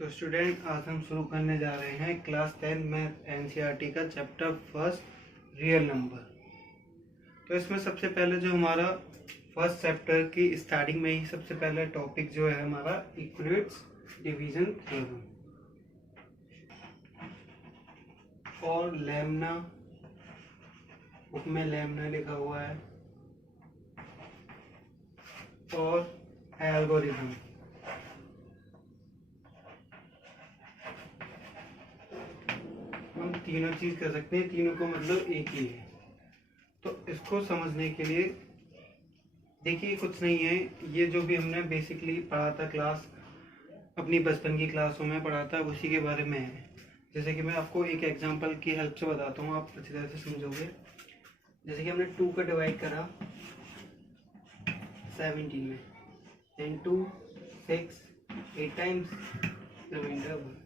तो स्टूडेंट, आज हम शुरू करने जा रहे हैं क्लास 10 मैथ एनसीईआरटी का चैप्टर फर्स्ट रियल नंबर। तो इसमें सबसे पहले जो हमारा फर्स्ट चैप्टर की स्टार्टिंग में ही सबसे पहले टॉपिक जो है हमारा इक्वलेट्स डिवीजन थ्योरम और लैम्ना, बुक में लैम्ना लिखा हुआ है, और एल्गोरिथम। हम तीनों चीज कर सकते हैं, तीनों को मतलब एक ही है। तो इसको समझने के लिए देखिए, कुछ नहीं है, ये जो भी हमने बेसिकली पढ़ा था क्लास अपनी बचपन की क्लासों में पढ़ा था उसी के बारे में है। जैसे कि मैं आपको एक एग्जांपल की हेल्प से बताता हूँ, आप अच्छी तरह से समझोगे। जैसे कि हमने 2 का डिवाइड करा 17 में, then 2 6 8 टाइम्स रिमाइंडर 1।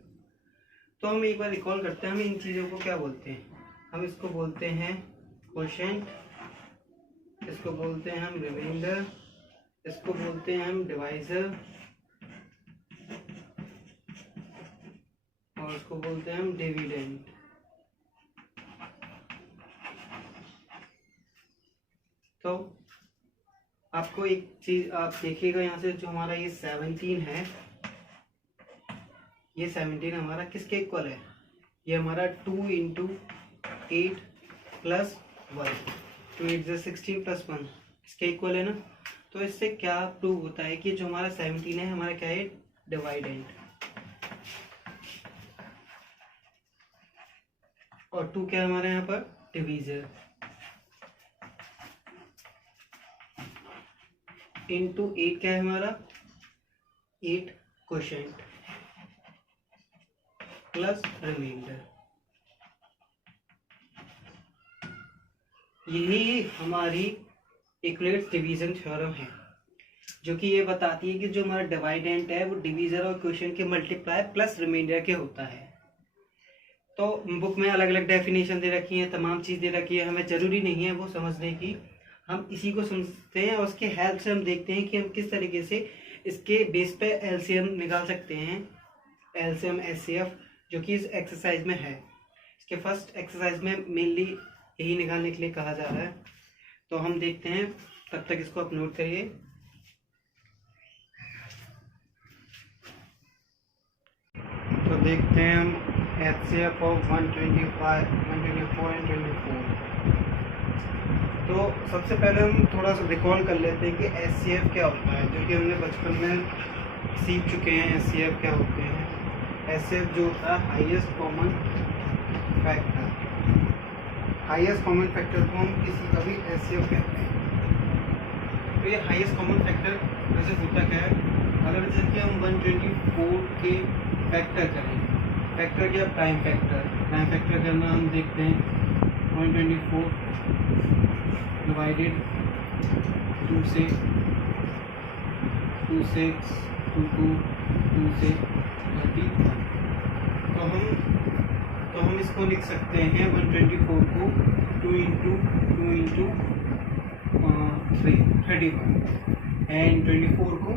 तो हम एक बार रिकॉल करते हैं, हम इन चीज़ों को क्या बोलते हैं। हम इसको बोलते हैं क्वोशिएंट, इसको बोलते हैं हम रिमाइंडर, इसको बोलते हैं हम डिवाइजर, और इसको बोलते हैं हम डिविडेंड। तो आपको एक चीज आप देखिएगा, यहाँ से जो हमारा ये 17 है, ये 17 हमारा किसके इक्वल है? ये हमारा 2 इंटू 8 प्लस 1, 2 8 16 प्लस 1 इसके इक्वल है ना। तो इससे क्या प्रूव होता है कि जो हमारा 17 है हमारा क्या है? डिवाइडेंड। और 2 क्या है हमारे यहाँ पर? डिवीजर। इंटू 8 क्या है हमारा? 8 क्वोशिएंट प्लस रिमाइंडर। यही हमारी इक्वलेट्स डिवीजन थ्योरम है, जो कि ये बताती है कि जो हमारा डिवाइडेंट है वो डिवीजर और क्वोशिएंट के मल्टीप्लाई प्लस रिमाइंडर के होता है। तो बुक में अलग अलग डेफिनेशन दे रखी है, तमाम चीज़ दे रखी है, हमें जरूरी नहीं है वो समझने की। हम इसी को समझते हैं और उसके हेल्प से हम देखते हैं कि हम किस तरीके से इसके बेस पे एलसीएम निकाल सकते हैं, एलसीएम एचसीएफ, जो कि इस एक्सरसाइज में है। इसके फर्स्ट एक्सरसाइज में मेनली यही निकालने के लिए कहा जा रहा है। तो हम देखते हैं, तब तक इसको आप नोट करिए। तो देखते हैं हम एचसीएफ ऑफ 125, 124 एंड 24। तो सबसे पहले हम थोड़ा सा रिकॉल कर लेते हैं कि एचसीएफ क्या होता है, जो कि हमने बचपन में सीख चुके हैं। एचसीएफ क्या होते हैं? एचसीएफ जो होता है highest common factor. Highest common factor को हम किसी का भी एचसीएफ कहते हैं। तो ये हाईएस्ट कॉमन फैक्टर वैसे होता क्या है? अगर जैसे कि हम 124 के फैक्टर करें, फैक्टर क्या? Prime factor. प्राइम फैक्टर करना हम देखते हैं 124 डिवाइडेड 2 से 2 6 2 2 2 से 31। तो हम इसको लिख सकते हैं 124 को 2 इंटू 31 एंड 24 को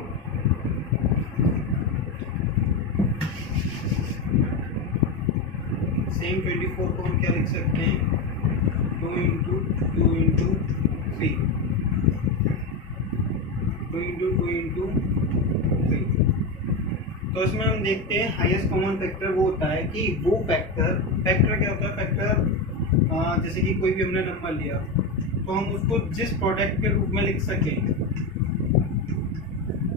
सेम 24 को हम क्या लिख सकते हैं? 2 इंटू 3 2 इंटू 3। तो इसमें हम देखते हैं हाईएस्ट कॉमन फैक्टर वो होता है कि वो फैक्टर क्या होता है? फैक्टर जैसे कि कोई भी हमने नंबर लिया तो हम उसको जिस प्रोडक्ट के रूप में लिख सकें,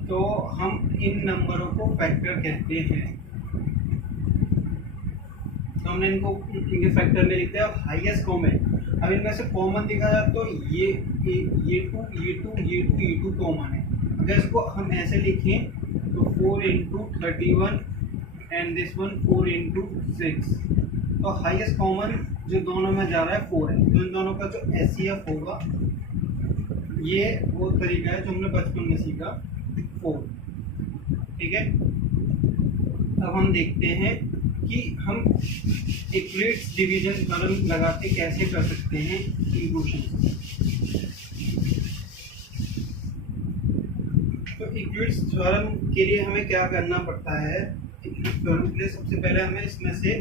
तो हम इन नंबरों को फैक्टर कहते हैं। तो हमने इनको इनके फैक्टर में लिखते हैं। अब हाईएस्ट कॉमन, अब इनमें से कॉमन देखा जाए तो ये 2 कॉमन है। अगर इसको हम ऐसे लिखें तो 4 into 31 and this one 4 into 6। तो हाईएस्ट कॉमन जो दोनों में जा रहा है 4 है। तो इन दोनों का जो एचसीएफ होगा, ये वो तरीका है जो हमने बचपन में सीखा, 4। ठीक है। अब हम देखते हैं कि हम इक्वलेट्स डिवीजन थ्योरम लगाते कैसे कर सकते हैं इन क्वेश्चन। तो इक्वलेट्स थ्योरम के लिए हमें क्या करना पड़ता है? करने के लिए सबसे पहले हमें इसमें से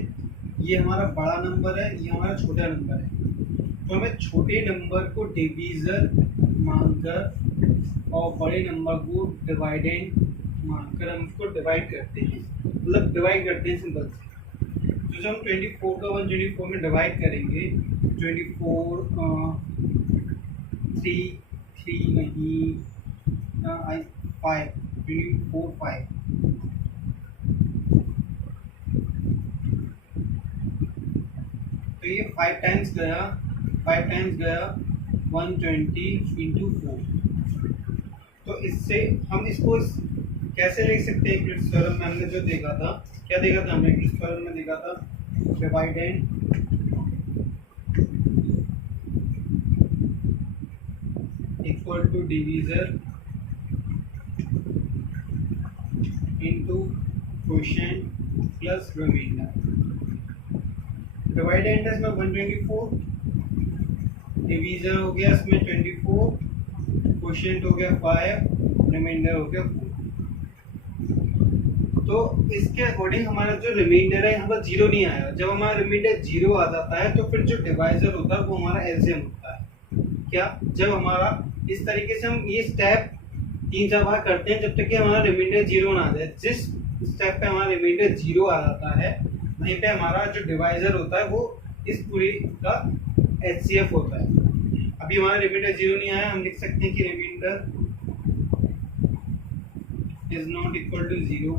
ये हमारा बड़ा नंबर है, ये हमारा छोटा नंबर है, तो हमें छोटे नंबर को डिवीजर मानकर और बड़े नंबर को डिवाइडेंड मानकर हम इसको डिवाइड करते हैं, मतलब डिवाइड करते हैं सिंपल से। तो जब हम 24 का 124 में डिवाइड करेंगे, 24 3 नहीं 5 24 5, तो ये 5 टाइम्स गया 120 इंटू 4। तो इससे हम इसको कैसे लिख सकते हैं? ग्रिड्स थ्योरम में हमने जो देखा था, क्या देखा था हमने? ग्रिड्स थ्योरम में देखा था dividend equal to divisor into quotient plus remainder. Dividend है इसमें 124, डिवीजर हो गया इसमें 24, क्वोशिएंट हो गया 5, रिमाइंडर हो गया 4। तो इसके अकॉर्डिंग हमारा जो रिमाइंडर है यहाँ पर 0 नहीं आया। जब हमारा रिमाइंडर 0 आ जाता है तो फिर जो डिवाइजर होता है वो हमारा एलसीएम होता है। क्या? जब हमारा इस तरीके से हम ये स्टेप 3-4 बार करते हैं जब तक कि हमारा रिमाइंडर 0 ना आ जाए। जिस स्टेप पे हमारा रिमाइंडर 0 आ जाता है वहीं पे हमारा जो डिवाइजर होता है वो इस पूरी का एचसीएफ होता है। अभी हमारा रिमाइंडर 0 नहीं आया, हम लिख सकते हैं कि remainder is not equal to 0।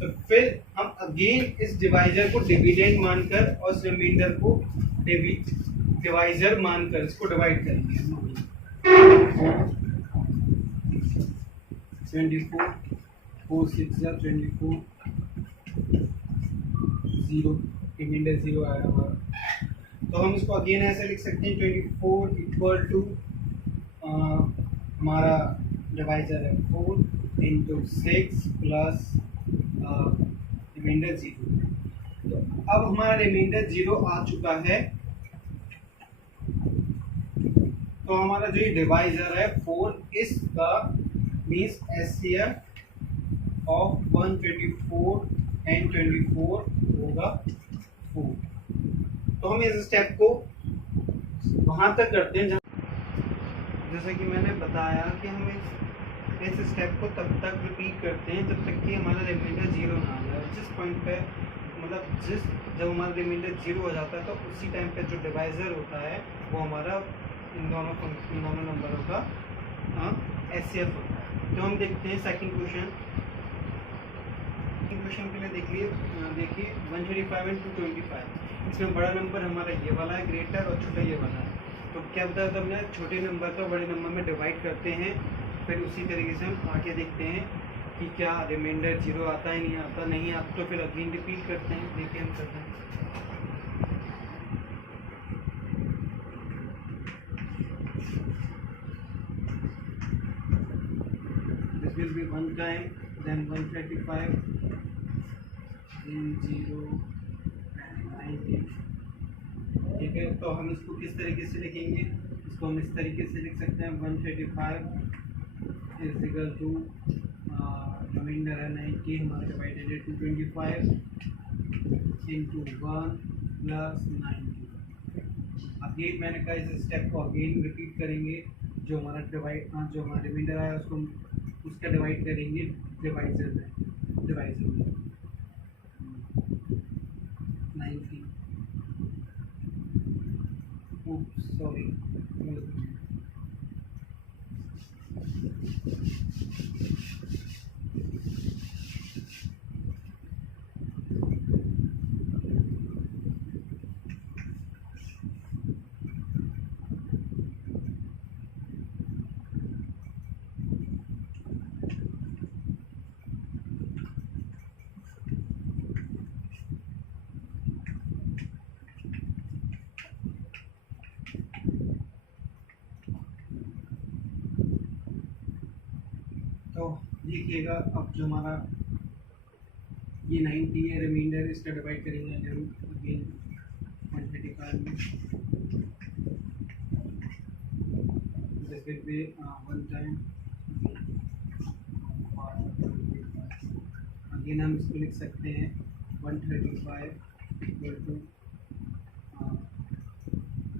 तो फिर हम अगेन इस डिवाइजर को डिविडेंड मानकर और इस रिमाइंडर को डिवाइजर मानकर इसको डिवाइड करेंगे। 24 4 6 24 0, रिमाइंडर 0 आया हमारा। तो हम इसको अगेन ऐसे लिख सकते हैं 24 इक्वल टू हमारा डिवाइजर है 4 इंटू 6 प्लस रिमाइंडर 0। तो अब हमारा रिमाइंडर 0 आ चुका है। तो हमारा जो ये डिवाइजर है 4 इसका मीन्स एचसीएफ ऑफ 124 एंड 24 होगा 4। तो हम इस स्टेप को वहां तक करते हैं जैसे कि मैंने बताया कि हम इस स्टेप को तब तक रिपीट करते हैं जब तक कि हमारा रिमाइंडर 0 ना आ जाए। जिस पॉइंट पे मतलब जब हमारा रिमाइंडर 0 हो जाता है तो उसी टाइम पे जो डिवाइजर होता है वो हमारा इन दोनों नंबरों का एचसीएफ होता है। तो हम देखते हैं सेकंड क्वेश्चन के लिए देखिए 125 एंड 225। इसमें बड़ा नंबर हमारा ये वाला है ग्रेटर और छोटा ये वाला है। तो क्या बताया था हमने? छोटे नंबर को बड़े नंबर में डिवाइड करते हैं, फिर उसी तरीके से हम आगे देखते हैं कि क्या रिमाइंडर 0 आता है नहीं आता। नहीं आता तो फिर अगेन रिपीट करते हैं। देखिए हम करते हैं this will be 1 time then 135 then 0 and 90। ठीक है, तो हम इसको किस तरीके से लिखेंगे? इसको हम इस तरीके से लिख सकते हैं 135 इज इक्वल टू रिमाइंडर है 90, हमारा डिवाइडेड है 225 इंटू 1 प्लस 90। अगेन मैंने कहा इस स्टेप को अगेन रिपीट करेंगे। जो हमारा रिमाइंडर आया उसको उसका डिवाइड करेंगे डिवाइजर में 90। सॉरी तो देखिएगा अब जो हमारा ये 90 है रिमाइंडर, इसका डिवाइड करेंगे अगेन 135 में। This will be 1 time again हम इसको लिख सकते हैं 135 इक्वल टू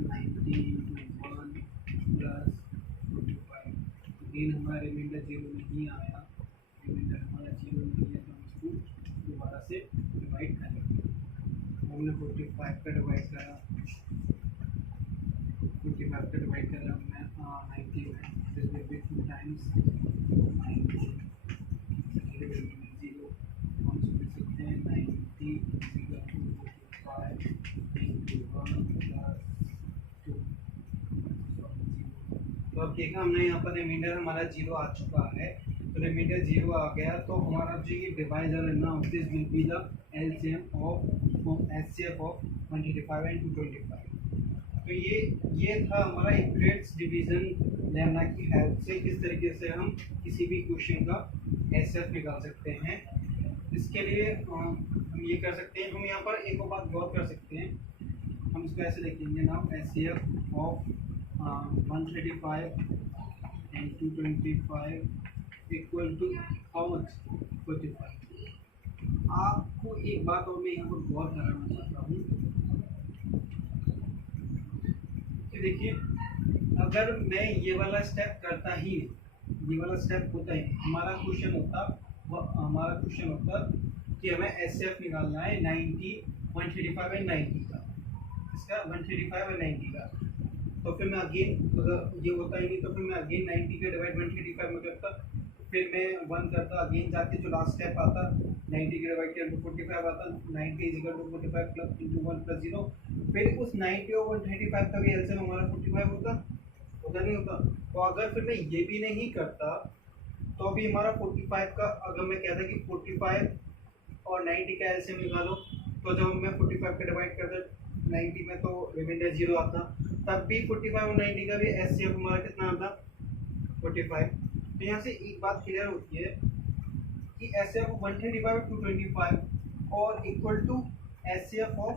90 × 1 प्लस 45। अगेन हमारा रिमाइंडर 0 नहीं आया, रिमाइंडर हमारा 0 नहीं है, तो हम इसको दोबारा से डिवाइड करेंगे। हमने 45 का डिवाइड करा, 45 का डिवाइड करा हमने 90 में, दिस विल बी 2 टाइम्स 90 0, हम इसको लिख सकते हैं 90 × 45 × 1 प्लस 2। तो अब देखा हमने यहाँ पर रिमाइंडर हमारा 0 आ चुका है, तो रिमाइंडर 0 आ गया, तो हमारा जो ये डिवाइजर है ना, this will be the LCM of HCF of 135 and 225। तो ये था हमारा इक्विवेलेंस डिवीजन लेमडा की हेल्प से किस तरीके से हम किसी भी क्वेश्चन का एचसीएफ निकाल सकते हैं। इसके लिए हम ये कर सकते हैं, हम यहाँ पर एक और बात गौर कर सकते हैं, हम इसको ऐसे लिखेंगे ना, HCF of 135 and 225 equal to how much 45। आपको एक बात और मैं यहाँ पर गौर कराना चाहता हूँ, देखिए अगर मैं ये वाला स्टेप करता ही, ये वाला स्टेप होता ही, हमारा क्वेश्चन होता कि हमें एचसीएफ निकालना है 90 135 एंड 90 का, इसका 135 और 90 का। तो फिर मैं अगेन, अगर ये होता ही नहीं तो फिर मैं अगेन 90 का डिवाइड 135 में करता, फिर मैं 1 करता, अगेन जाके जो लास्ट स्टेप आता 90 के डिवाइड किया तो 45 आता, 90 = 45 प्लस इंटू 1 प्लस 0, फिर उस 90 और 135 का भी एलसीएम हमारा 45 होता नहीं होता। तो अगर फिर मैं ये भी नहीं करता तो अभी हमारा 45 का, अगर मैं कहता कि 45 और 90 का एलसीएम निकालो, तो जब मैं 45 का डिवाइड करता 90 में तो रिमाइंडर 0 आता, तब भी 45 और 90 का भी एचसीएफ हमारा कितना आता 45। तो यहाँ से एक बात क्लियर होती है कि एचसीएफ ऑफ 135 और 225 और equal to HCF of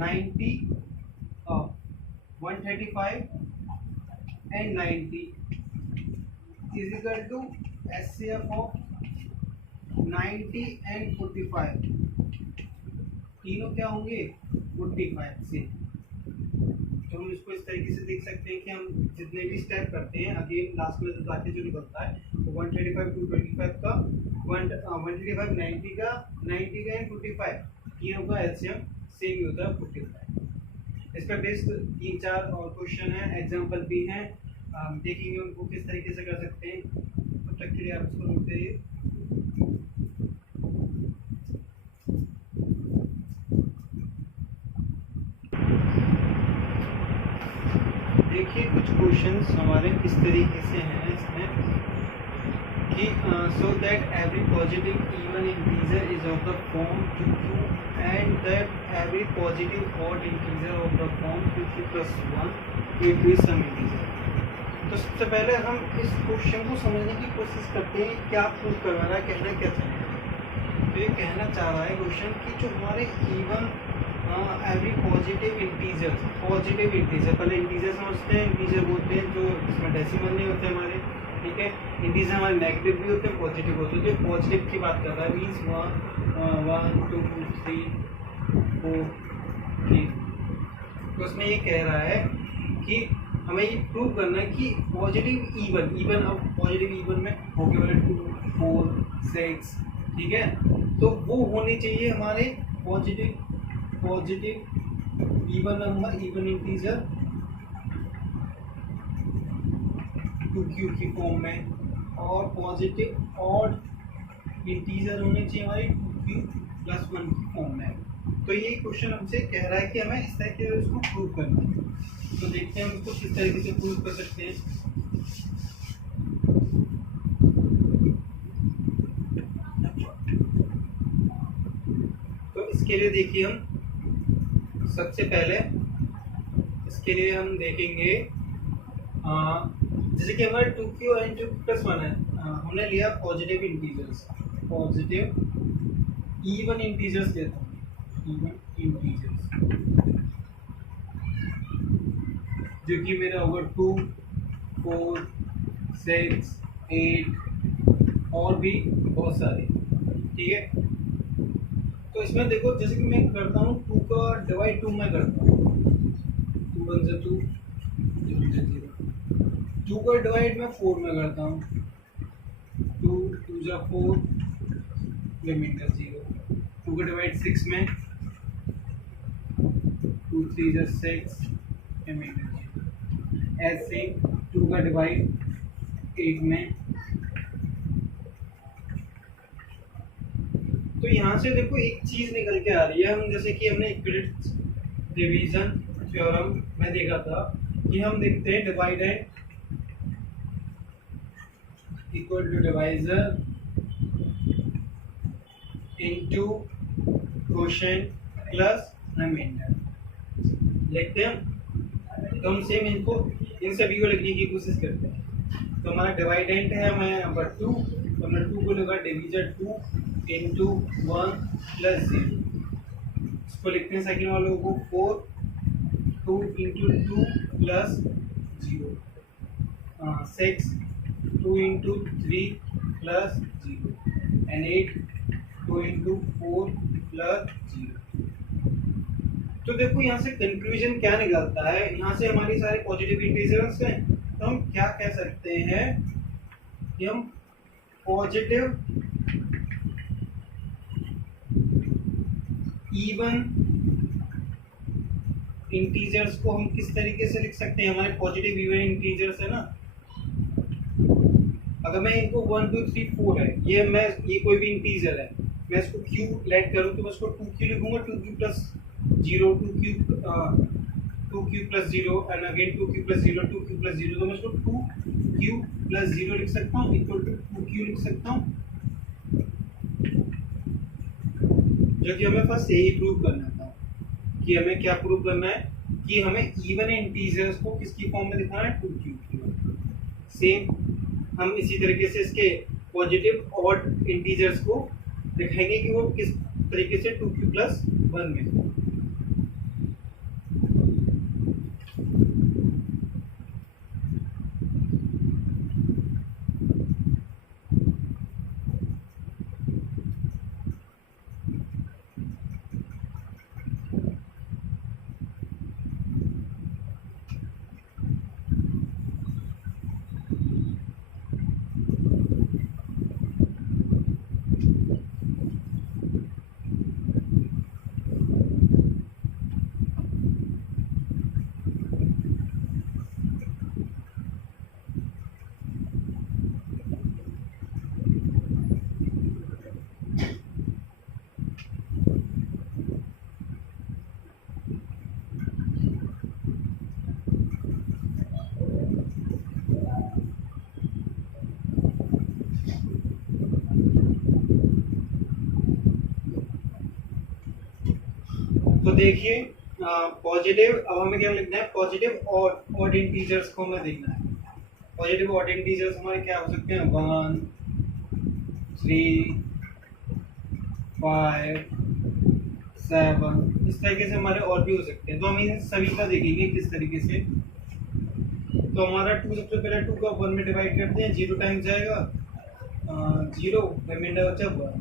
90 135 and 90 is equal to HCF of 90 and 45। तीनों क्या होंगे 45 से। तो हम इसको इस तरीके से देख सकते हैं कि हम जितने भी स्टेप करते हैं, अगेन लास्ट में जो जाके जो निकलता है तो 135 225 का 135 90 का 90 का एंड 45 तीनों का एलसीएम सेम ही होता है 45। इस पर बेस्ड 3-4 और क्वेश्चन हैं, एग्जांपल भी हैं, देखेंगे उनको किस तरीके से कर सकते हैं। तब तक के लिए आप इसको नोट करिए। देखिए कुछ क्वेश्चंस हमारे इस तरीके से हैं इसमें कि so that every positive even integer is of the form 2q and that every positive odd integer of the form 2q + 1 if we some integer. तो सबसे पहले हम इस क्वेश्चन को समझने की कोशिश करते हैं, क्या प्रूव करवा रहा है, कहना क्या चाह रहा है। तो ये कहना चाह रहा है क्वेश्चन कि जो हमारे इवन एवरी पॉजिटिव इंटीजर, पहले इंटीजर समझते हैं। इंटीजर बोलते हैं जो इसमें डेसिमल नहीं होते हमारे, ठीक है। इंटीजर हमारे नेगेटिव भी होते हैं, पॉजिटिव होते हैं। जो पॉजिटिव की बात कर रहा है मीन्स 1 2 3 4 ठीक। तो उसमें ये कह रहा है कि हमें ये प्रूव करना है कि पॉजिटिव इवन अब पॉजिटिव इवन में होके वाले 2 4 6 ठीक है, तो वो होने चाहिए हमारे positive even number, even integer 2q की फॉर्म में, और पॉजिटिव ऑड इंटीजर होने चाहिए हमारे 2q + 1 की फॉर्म में। तो ये क्वेश्चन हमसे कह रहा है कि हमें इस तरीके से इसको प्रूव करना है। तो देखते हैं हम इसको किस तरीके से प्रूव कर सकते हैं। तो इसके लिए देखिए हम सबसे पहले इसके लिए हम देखेंगे जैसे कि हमारे 2q एंड 2q + 1 है, हमने लिया positive integers, positive even integers लेता हूँ, इवन इंटीजर्स जो कि मेरा होगा 2 4 6 8 और भी बहुत सारे, ठीक है। तो इसमें देखो जैसे कि मैं करता हूँ 2 का डिवाइड 2 में करता हूँ, 2 1 से 2, 0 से 0। 2 का डिवाइड मैं 4 में करता हूँ, 2 2 जा 4, रिमाइंडर 0। 2 का डिवाइड 6 में, 2 3 जा 6, रिमाइंडर 0। ऐसे 2 का डिवाइड 8 में। तो यहाँ से देखो एक चीज निकल के आ रही है, हम जैसे कि हमने इक्विडिट डिवीजन थ्योरम में देखा था कि हम देखते हैं dividend equal to divisor into quotient plus remainder लिखते हैं। तो हम सेम इनको इन सभी को लिखने की कोशिश करते हैं। तो हमारा डिवाइडेंट है हमारे यहाँ पर 2, तो हमने 2 को लिखा डिवीजर 2 इंटू 1 प्लस 0। इसको लिखते हैं सेकेंड वालों को 4 2 into 2 plus 0, 6 2 into 3 plus 0 and 8 2 into 4 plus 0। तो देखो यहाँ से कंक्लूजन क्या निकलता है, यहाँ से हमारी सारे पॉजिटिव इंटीजर्स हैं। तो हम क्या कह सकते हैं कि हम पॉजिटिव इवन इंटीजर्स को हम किस तरीके से लिख सकते हैं। हमारे पॉजिटिव इवन इंटीजर्स है ना, अगर मैं इनको 1 2 3 4 है, ये कोई भी इंटीजर है, मैं इसको क्यू लेट करूँ तो मैं इसको 2q लिखूंगा, 2q plus 0 2q plus 0 and again 2q plus 0 2q plus 0। तो मैं इसको 2q प्लस 0 लिख सकता हूँ इक्वल टू 2q लिख सकता हूँ, जो कि हमें बस यही प्रूव करना था कि हमें क्या प्रूव करना है कि हमें इवन इंटीजर्स को किसकी फॉर्म में दिखाना है, 2q की। सेम हम इसी तरीके से इसके पॉजिटिव ऑड इंटीजर्स को दिखाएंगे कि वो किस तरीके से 2q प्लस 1 में। तो देखिए पॉजिटिव, अब हमें क्या लिखना है, पॉजिटिव ऑड इंटीजर्स को हमें देखना है। पॉजिटिव ऑड इंटीजर्स हमारे क्या हो सकते हैं, 1 3 5 7, इस तरीके से हमारे और भी हो सकते हैं। तो हम इन सभी का देखेंगे किस तरीके से। तो हमारा 2 सबसे पहले 2 का 1 में डिवाइड करते हैं, 0 टाइम्स जाएगा 0, रिमाइंडर बचा 1।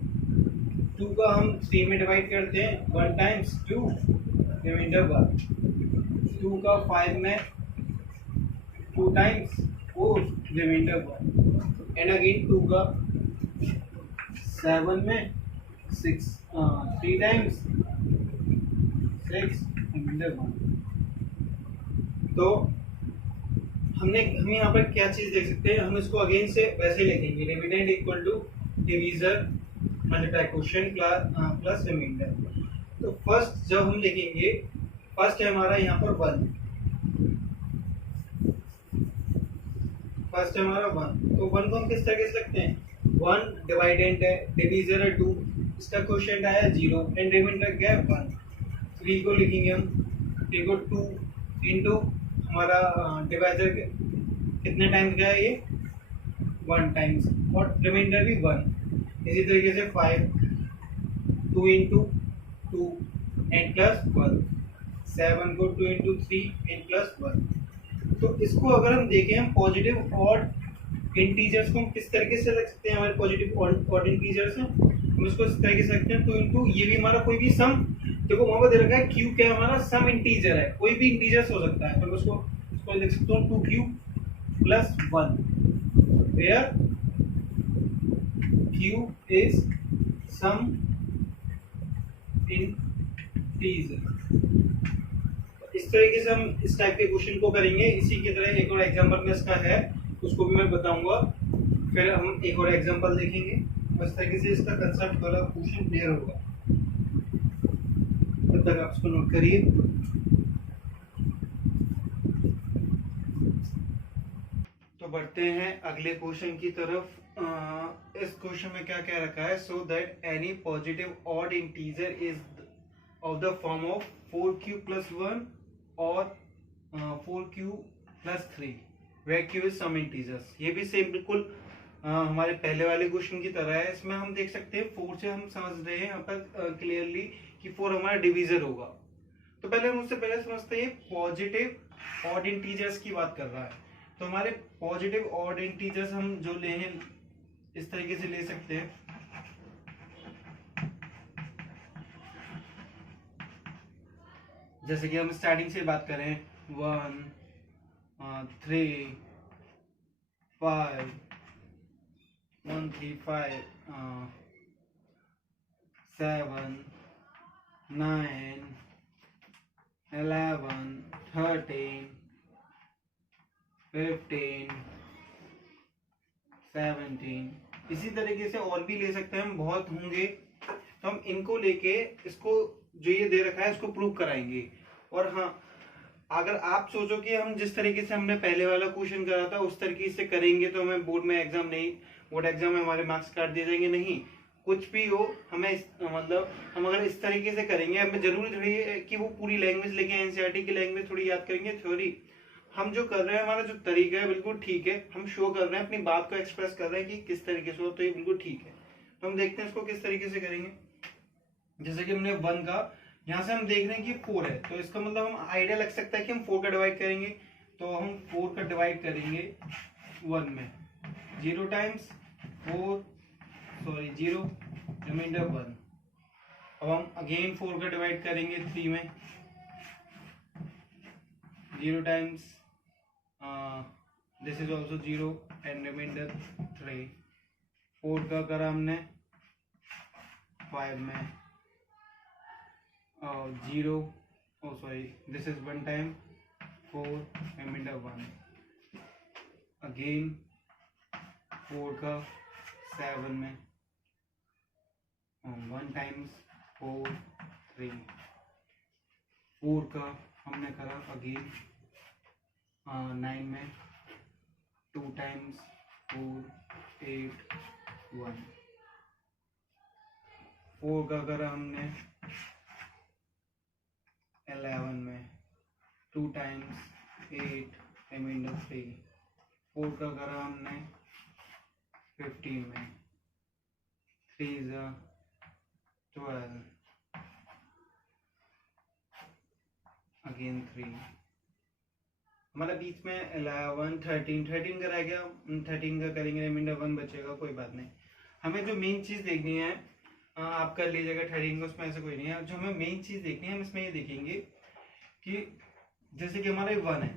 2 का हम 3 में डिवाइड करते हैं, 1 टाइम्स 2, रिमाइंडर 1। 2 का 5 में 2 टाइम्स 4, रिमाइंडर 1 एंड अगेन 2 का 7 में 6 3 टाइम्स 6, रिमाइंडर 1। तो हम यहाँ पर क्या चीज देख सकते हैं, हम इसको अगेन से वैसे लिखेंगे, dividend equal to divisor multiply quotient plus remainder. तो फर्स्ट जब हम लिखेंगे, फर्स्ट है हमारा यहाँ पर 1, फर्स्ट है हमारा 1। तो 1 को हम किस तरीके से लिखते हैं, 1 डिवाइडेंट है, डिवीजर है 2, इसका क्वोशिएंट आया 0 एंड रिमाइंडर क्या है 1। 3 को लिखेंगे हम, 3 को 2 इंटू हमारा डिवाइजर कितने टाइम्स गया ये 1 टाइम्स और रिमाइंडर भी 1। इसी तरीके से 5 2 इंटू 2 एंड प्लस 1, 7 को 2 इंटू 3 एंड प्लस 1। तो इसको अगर हम देखें, हम पॉजिटिव ऑड इंटीजर्स को हम किस तरीके से रख सकते हैं, हमारे पॉजिटिव ऑड इंटीजर्स हैं, हम इसको इस तरीके से रखते हैं 2 इंटू ये भी हमारा कोई भी सम, देखो वहां पर दे रखा है क्यू क्या है हमारा सम इंटीजर है, कोई भी इंटीजर्स हो सकता है, तो मैं इसको लिख सकता हूँ 2q plus 1 where q is some integer. इस तरीके से हम इस टाइप के क्वेश्चन को करेंगे। इसी की तरह एक और एग्जांपल में इसका है, उसको भी मैं बताऊंगा, फिर हम एक और एग्जांपल देखेंगे। इस तरीके से इसका कंसेप्ट वाला क्वेश्चन क्लियर होगा, तब तक आप इसको नोट करिए। तो बढ़ते हैं अगले क्वेश्चन की तरफ। इस क्वेश्चन में क्या क्या रखा है, so that any positive odd integer is of the form of 4q plus 1 और 4q plus 3 where q is some integers। ये भी सेम बिल्कुल हमारे पहले वाले क्वेश्चन की तरह है। इसमें हम देख सकते हैं 4 से हम समझ रहे हैं यहाँ पर क्लियरली कि 4 हमारा डिवीजर होगा। तो पहले हम उससे पहले समझते हैं पॉजिटिव ऑड इंटीजर्स की बात कर रहा है। तो हमारे पॉजिटिव ऑड इंटीजर्स हम जो ले हैं इस तरीके से ले सकते हैं, जैसे कि हम स्टार्टिंग से बात करें 1 3 5 1 3 5 7 9 11 13 15 17, इसी तरीके से और भी ले सकते हैं हम, बहुत होंगे। तो हम इनको लेके इसको जो ये दे रखा है इसको प्रूव कराएंगे। और हाँ, अगर आप सोचो कि हम जिस तरीके से हमने पहले वाला क्वेश्चन करा था उस तरीके से करेंगे तो हमें बोर्ड में एग्जाम नहीं, बोर्ड एग्जाम में हमारे मार्क्स काट दिए जाएंगे, नहीं, कुछ भी हो हमें मतलब हम अगर इस तरीके से करेंगे, हमें जरूरी थोड़ी है कि वो पूरी लैंग्वेज लेके एनसीईआरटी की लैंग्वेज थोड़ी याद करेंगे, थ्योरी। हम जो कर रहे हैं हमारा जो तरीका है बिल्कुल ठीक है, हम शो कर रहे हैं अपनी बात को एक्सप्रेस कर रहे हैं कि किस तरीके से हो, तो ये बिल्कुल ठीक है। तो हम देखते हैं इसको किस तरीके से करेंगे। जैसे कि हमने 1 का, यहाँ से हम देख रहे हैं कि 4 है, तो इसका मतलब हम आइडिया लग सकता है कि हम 4 का डिवाइड करेंगे। तो हम 4 का डिवाइड करेंगे 1 में, 0 टाइम्स 4 0 रिमाइंडर 1। अब हम अगेन 4 का डिवाइड करेंगे 3 में, 0 times this is also 0 and remainder 3। 4 का करा हमने 5 में, 0 this is 1 time 4 remainder 1। Again 4 का 7 में, 1 टाइम्स 4 3। 4 का हमने करा अगेन 9 में, 2 टाइम्स 4 8 1। 4 का करा हमने 11 में, 2 टाइम्स 8 रिमाइंडर 3। 4 का करा हमने 15 में, 3 is 12 अगेन 3। हमारा बीच में 11 13 का रह गया, 13 का करेंगे रिमाइंडर 1 बचेगा, कोई बात नहीं। हमें जो मेन चीज देखनी है, आप कर लीजिएगा 13 का, उसमें ऐसा कोई नहीं है। जो हमें मेन चीज देखनी है हम इसमें ये देखेंगे कि जैसे कि हमारा 1 है,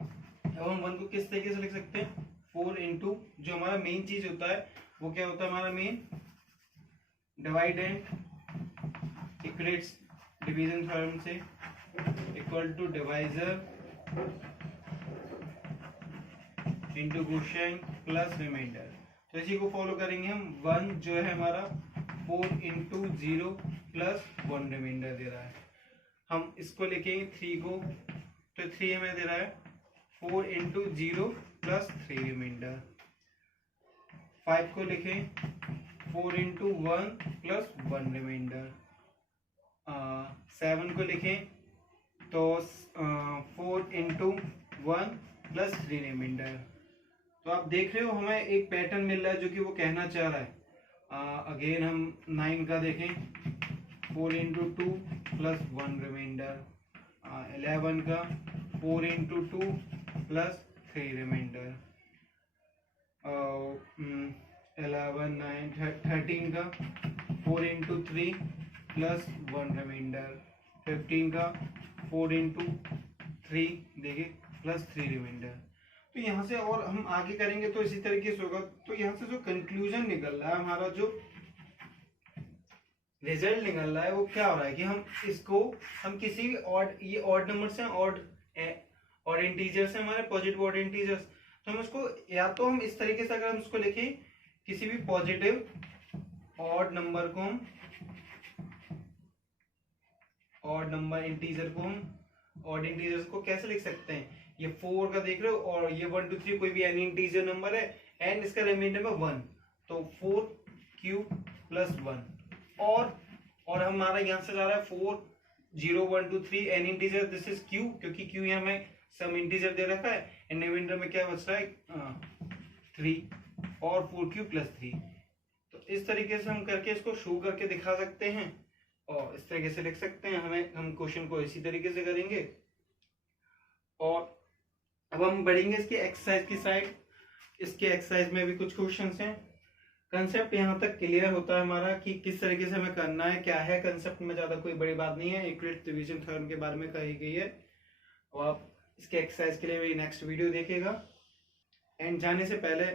अब हम 1 को किस तरीके से लिख सकते हैं, 4 इंटू जो हमारा मेन चीज होता है वो क्या होता है, हमारा main divide and equates division theorem से equal to divisor into quotient plus remainder. तो इसी को फॉलो करेंगे हम। 1 जो है हमारा 4 इंटू 0 प्लस 1 रिमाइंडर दे रहा है। हम इसको लिखेंगे 3 को, तो 3 हमें दे रहा है 4 इंटू 0 प्लस 3 रिमाइंडर। 5 को लिखें 4 इंटू 1 प्लस 1 रिमाइंडर। 7 को लिखें तो 4 इंटू 1 प्लस 3 रिमाइंडर। तो आप देख रहे हो हमें एक पैटर्न मिल रहा है जो कि वो कहना चाह रहा है। अगेन हम 9 का देखें, 4 इंटू 2 प्लस 1 रिमाइंडर। 11 का 4 इंटू 2 प्लस 3 रिमाइंडर। 11 9 13 का 4 इंटू 3 प्लस 1 रिमाइंडर, 15 का 4 इंटू 3 देखिए प्लस 3 रिमाइंडर। तो यहाँ से और हम आगे करेंगे तो इसी तरीके से होगा। तो यहाँ से जो कंक्लूजन निकल रहा है हमारा, जो रिजल्ट निकल रहा है वो क्या हो रहा है कि हम किसी भी ऑड, ये ऑड नंबर से ऑड इंटीजर्स है हमारे, पॉजिटिव ऑड इंटीजर्स, तो हम उसको या तो हम इस तरीके से अगर हम उसको लिखें, किसी भी पॉजिटिव ऑड नंबर को हम ऑड नंबर इंटीजर को हम ऑड इंटीजर्स को कैसे लिख सकते हैं, ये 4 का देख रहे हो और ये 1 2 3 कोई भी एनी इंटीजर नंबर है एंड इसका रिमाइंडर में 1, तो 4 क्यू प्लस 1 और हमारा यहाँ से जा रहा है 4 0 1 2 3 any integer, this is Q क्योंकि क्यू यहाँ में सम इंटीजर दे रखा है एंड रिमाइंडर में क्या बच रहा है 3 और 4 क्यू प्लस 3। तो इस तरीके से हम करके इसको शो करके दिखा सकते हैं और इस तरीके से लिख सकते हैं। हम क्वेश्चन को इसी तरीके से करेंगे और अब हम बढ़ेंगे इसकी एक्सरसाइज की साइड। इसके एक्सरसाइज में भी कुछ क्वेश्चंस हैं। कंसेप्ट यहाँ तक क्लियर होता है हमारा कि किस तरीके से हमें करना है, क्या है कंसेप्ट में, ज्यादा कोई बड़ी बात नहीं है। यूक्लिड डिवीजन थ्योरम के बारे में कही गई है और आप इसके एक्सरसाइज के लिए मेरी नेक्स्ट वीडियो देखिएगा। एंड जाने से पहले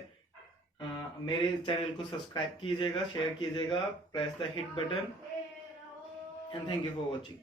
मेरे चैनल को सब्सक्राइब कीजिएगा, शेयर कीजिएगा, press the hit button and thank you for watching.